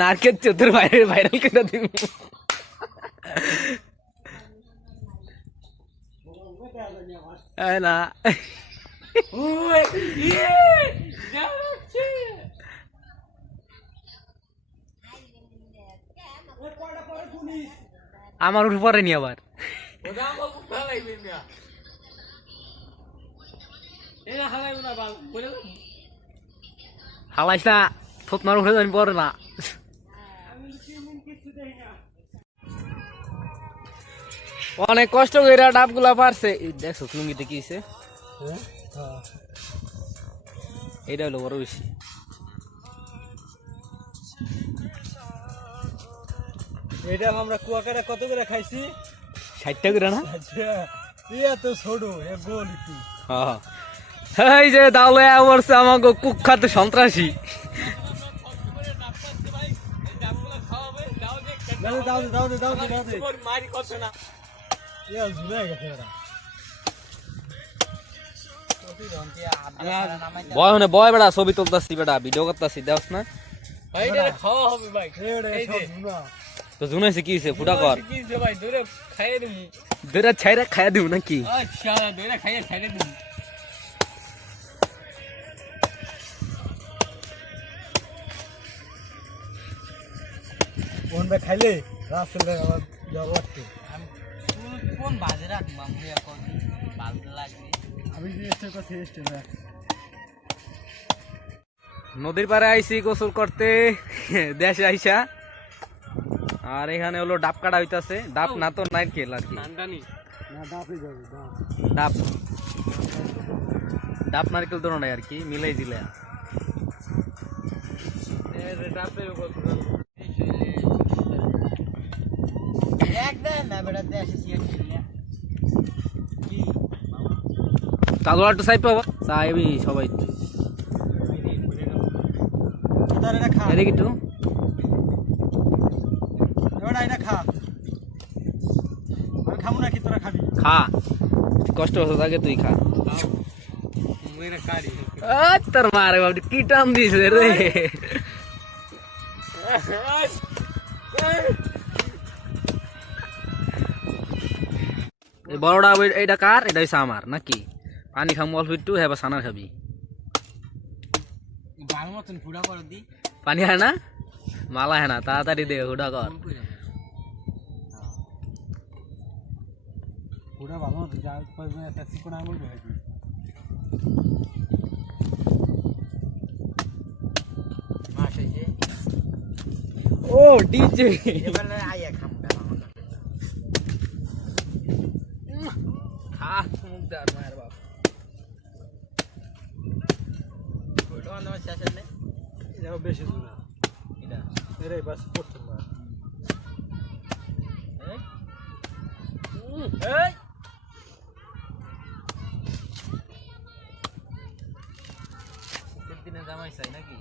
নারকেল চতুর ভাইরাল করে দিব না আমার উপরে নি আবার হালাইস না থতনার উঠে জানি পরে না অনেক কষ্ট করে ডাব গুলা পারছে দেখছো লুঙ্গিতে কি হয়েছে এটা হলো বড় বেশি এটা আমরা কুয়াকাটা কত করে খাইছি 60 টাকা করে না ইয়া তো ছোট এ গোল একটু হ্যাঁ এই যে দাওলে আমারছে আমাকে কুখ্যাত সন্ত্রাসী বয় বেড়া ছবি তুলতাছি বেড়া ভিডিও করতাছি দেওস না তো জুনাইছে কি হয়েছে ফুটা কর দুইটা ছাইরা খাইয়া দিব নাকি খাইলে কোন বাজে রাখবা ভালো লাগবে আমি নদীর পাড়ে আইসি গোসল করতে দেশে আইসা আর এখানে হলো ডাব কাটা হইতাছে ডাব না তো নারকেল আর কি ডাব ডাব নারকেল তো নাই আর কি মিলাই দিলে কালো একটু সাইড পাবা চাইবি সবাই একটু খা কষ্ট হচ্ছে তাকে তুই খা তোর মারে বাবু কি টান দিছে রে বড়টা এইটা কার এটা হচ্ছে আমার নাকি পানি খাম অল্প একটু হ্যাঁ সানা খাবি পানি হয় না মালা হয় না তাড়াতাড়ি দে হুডা কর ও ডিজে বেশি দূর না এরাই বাস প্রথম দিনে জামাই চাই নাকি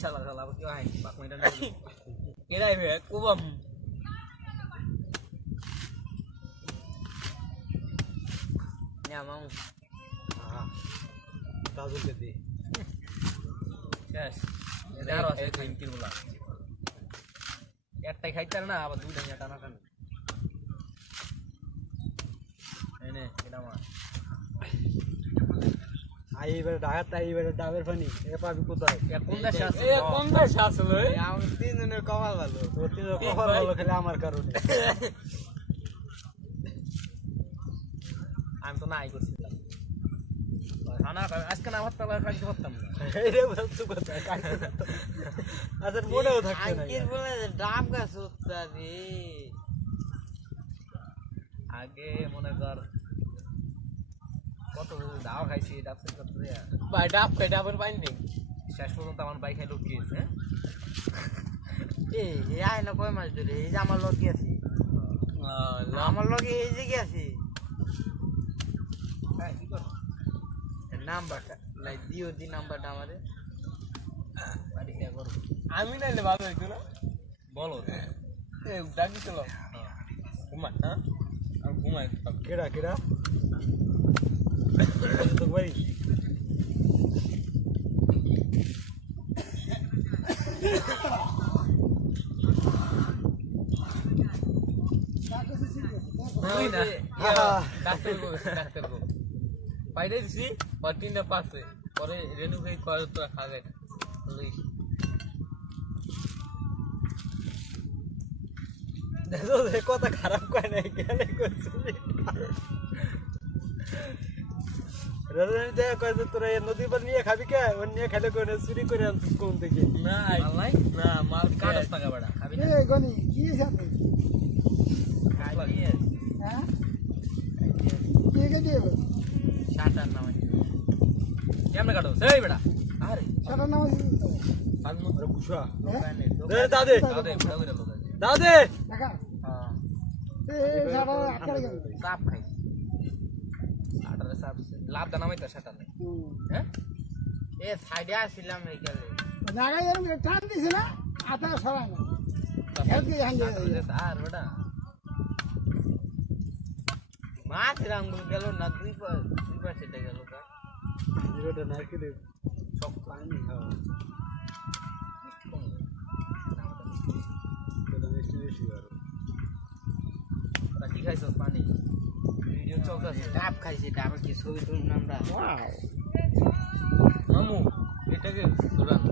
শালা শালা কি হয় বাক মিটা কেডাই বে কুবম নামাও কাজলকে দে শেষ এদার আছে ক্রিম কিরুলা একটাই খাইতে না আবার দুইটা নিয়ে টানা টানা এনে এটা মা আইবার ঢাকা তাইবার ডাবের পানি এ পাবি কোথায় কোন দেশে আছে কোন দেশে আছে লই আমি তিনজনের কপাল ভালো তোর তিনজনের কপাল ভালো খেলে আমার কারণে আমি তো নাই করছিলাম খানা আজকে না ভাত পালা খাইতে পারতাম না এই রে বলছো কথা আচ্ছা মনেও থাকছে না আঙ্কির বলে ডাব গাছ উত্তাদি আগে মনে কর কত দাও খাইছি ডাব করতে ভাই ডাব খাই ডাবের পানি নেই শেষ পর্যন্ত আমার বাইক খাই লুকিয়ে হ্যাঁ এই আয় না কয় মাস ধরে এই যে আমার লগে আছি আমার লগে এই যে গেছি নাম্বারটা লাই দিও দি নাম্বারটা আমারে বাড়ি কে করব আমি নাইলে ভালো হইতো না বলো এ ডাকি চলো ঘুমা হ্যাঁ ঘুমাই কেডা কেডা তো ভাই ডাক্তার বাইরে দিছি পর 3টা 5 পরে রেনু ভাই কয় তো খাবে লইছি দেখো কথা খারাপ কয় নাই গেলে কইছিলি রাজনী দেয়া কয় যে তোরা নদী পার নিয়ে খাবি কে ওর নিয়ে খেলে কোন চুরি করে আনছিস কোন থেকে না মাল না মাল কাটস টাকা বড়া খাবি না এই গনি কি সাথে খাইছি হ্যাঁ কে কে দেব শাটার নাম কেমনে কাটো সেই বেটা আরে সারা নাম আলমু আরে বুঝা দোকানে দে দাদে দাদে বড় করে লোক দাদে টাকা হ্যাঁ এই সারা আটকে গেল সাপ খাইছি আটারে সাপ লাভ দানামাইতা সেটা নাই হ্যাঁ এ সাইডে আসছিলাম এইখানে নাগাই এরম টান দিছে না আতা সরাই না হেলথ কে হাঙ্গে আর বেটা মাছ রাঙ্গুল গেল না দুই পাশে গেল কা এটা নারকেলে সব পানি হ্যাঁ এটা মিষ্টি বেশি আর কি খাইছো পানি ভিডিও চলতেছে ডাব খাইছি ডাবে কি ছবি তুললাম আমরা মামু এটাকে সুরান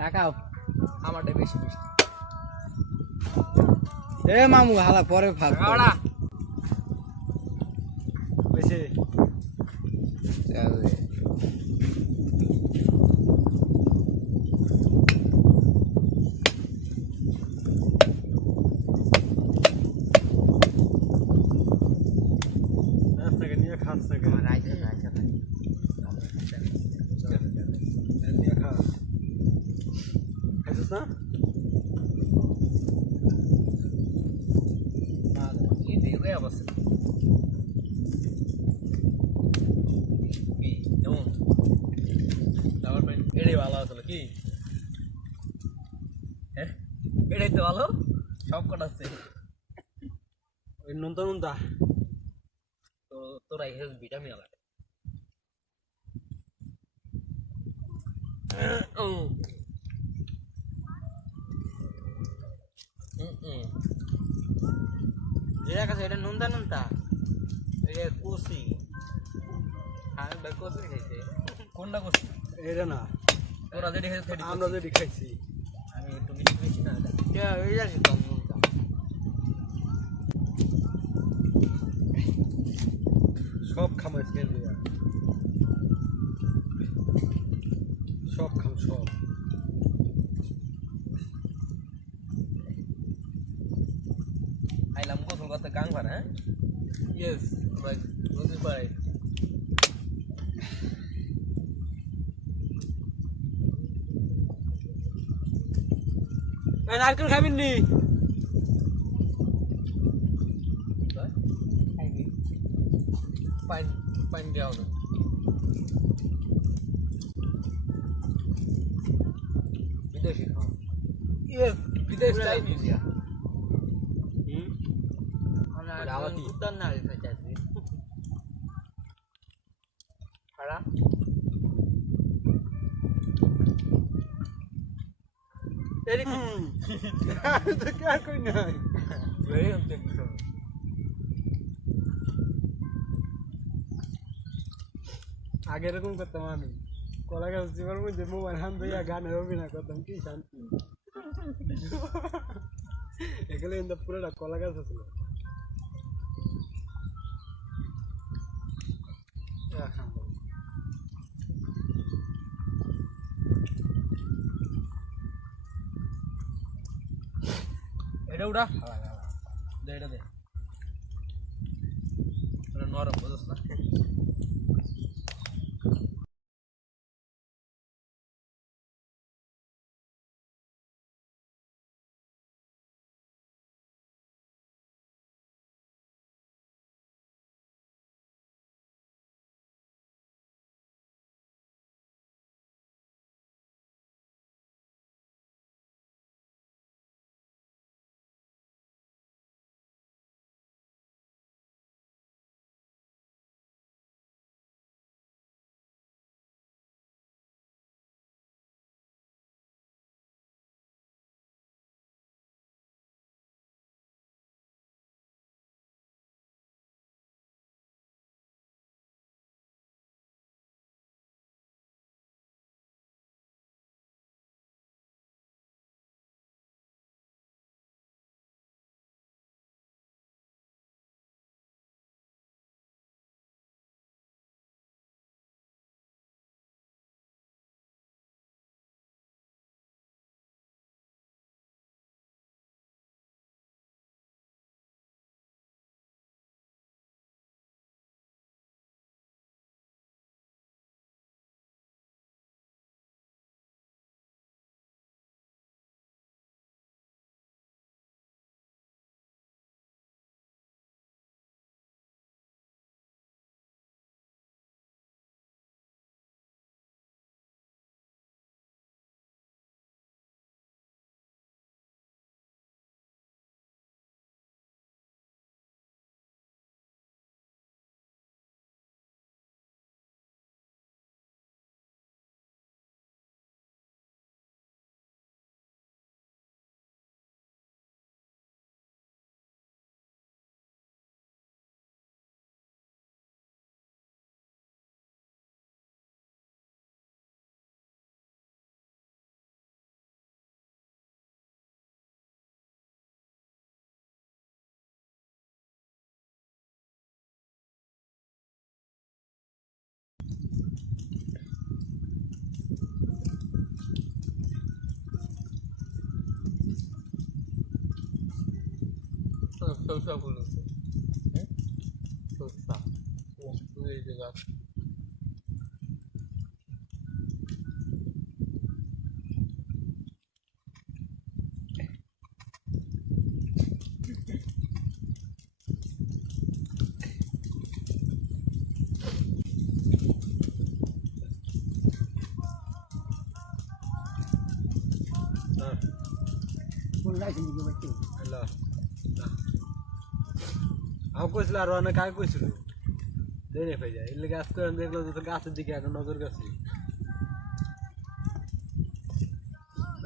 টাকাও আমারটা বেশি বেশি এ মামু হালা পরে ভাগ কাওড়া বেশি রাস্তাকে নিয়ে খাস না কেন রাইছে রাইছে নিয়ে খা খাইছিস না কি দিয়ে অবস্থা কি কেমন তারপর ভাই এটাই ভালো আসলে কি হ্যাঁ এটাই তো ভালো সব কটা আছে ওই নুনতা নুনতা তো তোরা হেলথ ভিটামিন লাগে যেটা কাছে এটা নুনতা নুনতা এটা কুসি আমি ভাই কোথায় খাইছে কোনটা কোথায় এটা না তোরা যেটা খেতে খেতে আমরা যেটি খাইছি আমি একটু বেশি বেশি না এটা ওই যাচ্ছে কম নুনতা সব খামাই খেয়ে সব খাম সব আইলাম গোসল করতে গাং ভাড়া হ্যাঁ ইয়েস ভাই নদীর পাড়ে নারকেল খাবেন নি পাইন পাইন দেওয়া হলো বিদেশি খাওয়া ইয়েস বিদেশ চাইনিজ আওয়াতি কুত্তার না খাইছি খাড়া এরি তো क्या कोई नहीं ভেরি ইন্টেলিজেন্ট আগে এরকম করতাম আমি কলা গাছ জীবন মধ্যে মোবাইল হান দিয়া গানের অভিনয় করতাম কি শান্তি এগুলো কিন্তু পুরোটা কলা গাছ আছিল এটা উড়া দে এটা দে নরম বুঝছ না সরষা ফুল আছে সরষা এই যে গাছ কোন লাইছে নিকে বাকি হ্যালো আও কইছিল আর অনেক আগে কইছিল দেরে হয়ে যায় এর গাছ করে দেখলো তো গাছের দিকে একটা নজর গেছে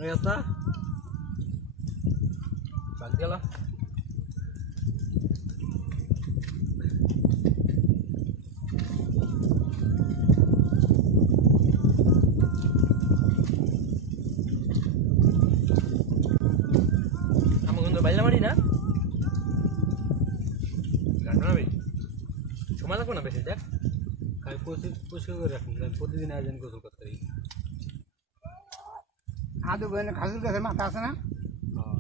রাস্তা বাদ গেল বাইলা মারি না গান্ডা না সময় লাগবে না বেশি দেখ আমি পরিষ্কার করে রাখুন প্রতিদিন আয়োজন গোসল করতে পারি আদু বনে খাজুর গাছের মাথা আছে না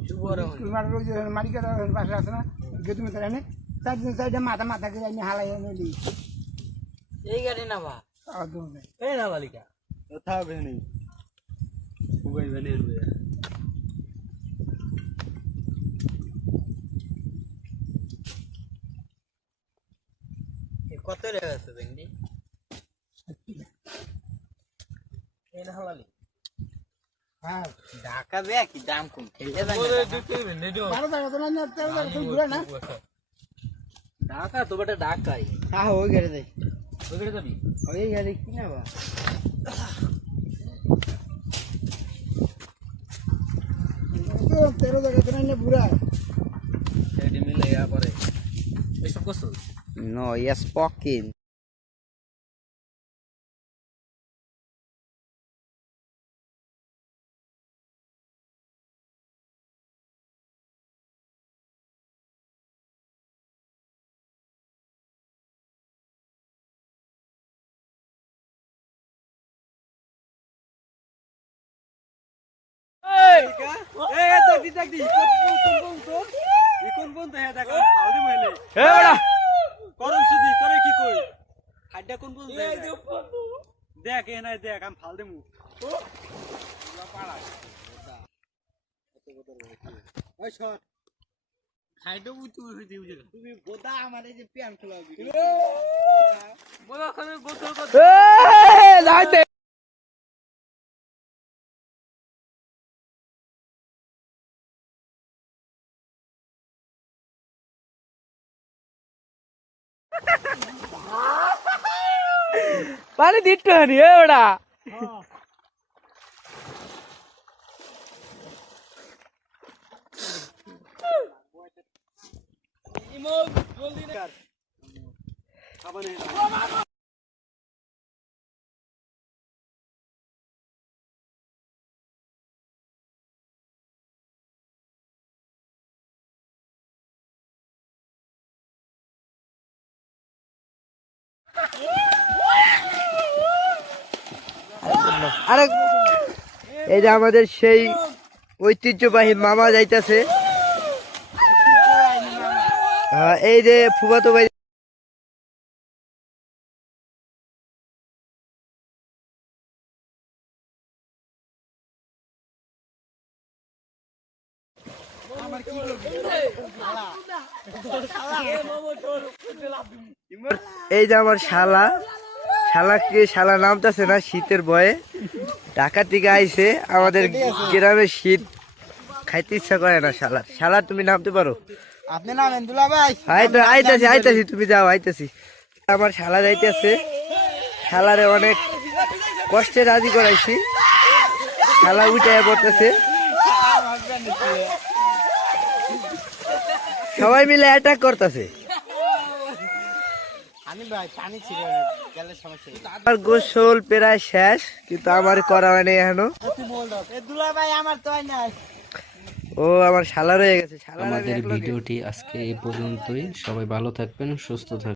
শুভর স্কুল মাঠের ওই যে মারিকার পাশে আছে না গেতু মিটার এনে চার দিন চারটা মাথা মাথা করে আমি হালাই এনে দিই এই গাড়ি না বা আদু এই না বালিকা থাকবে নেই খুবই বানিয়ে নেবে কত রে আছে ভেন্ডি এই না হালালি হ্যাঁ ঢাকা বে কি দাম কম খেলে বারো টাকা তো না 13 টাকা তুমি ঘুরে না ঢাকা তো বেটা ঢাকাই হ্যাঁ ওই গাড়ি যাই ওই করে যাবি ওই গাড়ি কি না বা তো 13 টাকা তো না বুড়া এটি মিলে ইয়া পরে এসব করছো No, yes, fucking. দেখ এ নাই দেখ আমি ফাল দেবো তুমি বোদা আমার এই যে প্যান খোলা পানি দিতে হানি এ ওটা আরে এই যে আমাদের সেই ঐতিহ্যবাহী মামা যাইতেছে এই যে ফুফাতো ভাই এই যে আমার শালা শালা নামতেছে না শীতের ভয়ে ঢাকা থেকে আইছে আমাদের গ্রামে শীত খাইতে ইচ্ছা করে না শালা তুমি নামতে পারো আপনি নামেন দুলা ভাই আইতাছি তুমি যাও আইতাছি আমার শালা যাইতেছে শালারে অনেক কষ্টে রাজি করাইছি শালা উঠে পড়তেছে সবাই মিলে অ্যাটাক করতেছে আমার গোসল প্রায় শেষ কিন্তু আমার করা হয়নি এখনো ও আমার শালা রয়ে গেছে আমাদের ভিডিওটি আজকে এই পর্যন্তই। সবাই ভালো থাকবেন, সুস্থ থাকবেন।